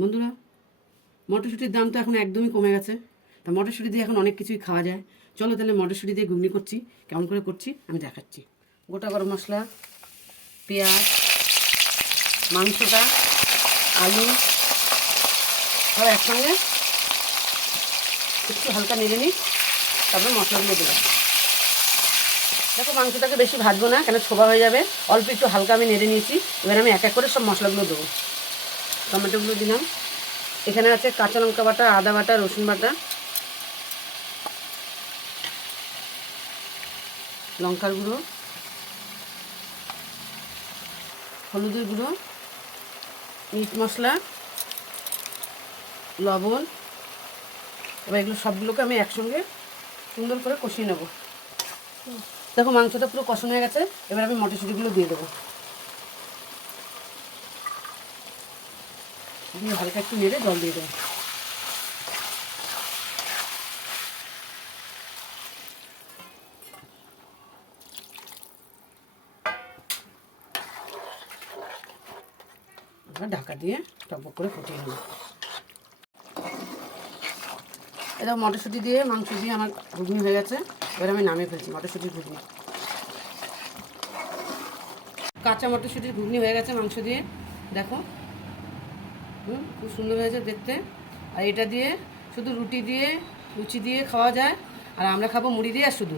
বন্ধুরা, মটরশুঁটির দাম তো এখন একদমই কমে গেছে। তা মটরশুঁটি দিয়ে এখন অনেক কিছুই খাওয়া যায়। চলো তাহলে মটরশুঁটি দিয়ে ঘুগনি করছি, কেমন করে করছি আমি দেখাচ্ছি। গোটা গরম মশলা, পেঁয়াজ, মাংসটা, আলু সব একসঙ্গে একটু হালকা নেড়ে নিই, তারপরে মশলাগুলো দেবো। দেখো, মাংসটাকে বেশি ভাজবো না, কেন ছোবা হয়ে যাবে। অল্প একটু হালকা আমি নেড়ে নিয়েছি। এবার আমি এক এক করে সব মশলাগুলো দেবো। টমেটোগুলো দিলাম, এখানে আছে কাঁচা লঙ্কা বাটা, আদা বাটা, রসুন বাটা, লঙ্কার গুঁড়ো, হলুদের গুঁড়ো, মিট মশলা, লবণ। এবার এগুলো সবগুলোকে আমি একসঙ্গে সুন্দর করে কষিয়ে নেব। দেখো, মাংসটা পুরো কষানো হয়ে গেছে। এবার আমি মটরশুঁটিগুলো দিয়ে দেবো, দিয়ে হালকা একটু নেড়ে জল দিয়ে দেবো। এবার ঢাকা দিয়ে টকবক করে ফুটিয়ে নেব। এটা মটরশুঁটি দিয়ে মাংস দিয়ে আমার ঘুগনি হয়ে গেছে। এবার আমি নামিয়ে ফেলছি মটরশুঁটির ঘুগনি। কাঁচা মটরশুঁটির ঘুগনি হয়ে গেছে মাংস দিয়ে। দেখো, খুব সুন্দর হয়েছে দেখতে। আর এটা দিয়ে শুধু রুটি দিয়ে, লুচি দিয়ে খাওয়া যায়। আর আমরা খাবো মুড়ি দিয়ে আর শুধু।